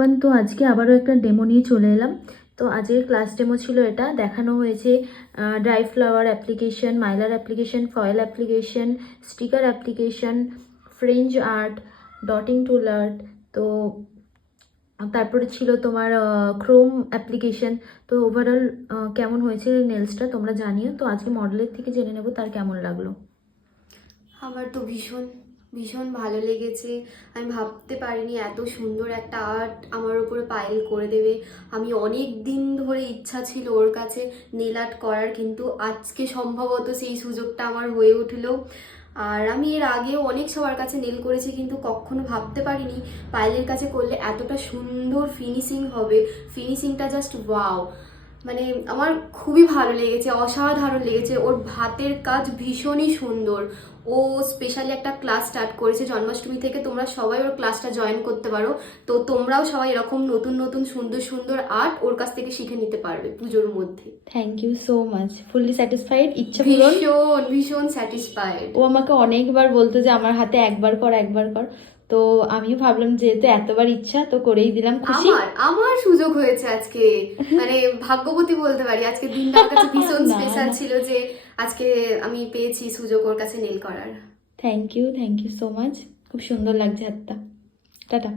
Everyone, তো আজকে আবারও একটা ডেমো নিয়ে চলে এলাম। তো আজকের ক্লাস ডেমো ছিল এটা। দেখানো হয়েছে dry flower application, mylar application, foil application, sticker application, french art, dotting tool art. তো তারপরে ছিল তোমার ক্রোম অ্যাপ্লিকেশন। তো ওভারঅল কেমন হয়েছে নেলসটা তোমরা জানিও। তো আজকে মডেলের থেকে জেনে নেবো তার কেমন লাগলো। আমার তো ভীষণ ভীষণ ভালো লেগেছে। আমি ভাবতে পারিনি এত সুন্দর একটা আর্ট আমার উপরে পায়েল করে দেবে। আমি অনেক দিন ধরে ইচ্ছা ছিল ওর কাছে নেল আর্ট করার, কিন্তু আজকে সম্ভবত সেই সুযোগটা আমার হয়ে উঠলো। আর আমি এর আগেও অনেক সবার কাছে নেল করেছি, কিন্তু কখনো ভাবতে পারিনি পায়েলের কাছে করলে এতটা সুন্দর ফিনিশিং হবে। ফিনিশিংটা জাস্ট ওয়াও, মানে আমার খুবই ভালো লেগেছে, অসাধারণ লেগেছে। ওর হাতের কাজ ভীষণই সুন্দর। ও স্পেশালি একটা ক্লাস স্টার্ট করেছে জন্মাষ্টমী থেকে, তোমরা সবাই ওর ক্লাসটা জয়েন করতে পারো। তো তোমরাও সবাই এরকম নতুন নতুন সুন্দর সুন্দর আর্ট ওর কাছ থেকে শিখে নিতে পারবে পুজোর মধ্যে। Thank you so much, fully satisfied, ইচ্ছা পূরণ। ভীষণ ভীষণ স্যাটিসফাইড। ও আমাকে অনেকবার বলতো যে আমার হাতে একবার কর একবার কর। তো আমিও ভাবলাম যেহেতু এতবার ইচ্ছা তো করেই দিলাম। খুশি? আমার আমার সুযোগ হয়েছে আজকে, মানে ভাগ্যবতী বলতে পারি। আজকে দিনটা আমার কাছে ভীষণ না স্পেশাল না, ছিল যে আজকে আমি পেয়েছি সুযোগ ওর কাছে নেল করার। Thank you so much. খুব সুন্দর লাগছে হাতটা। টাটা।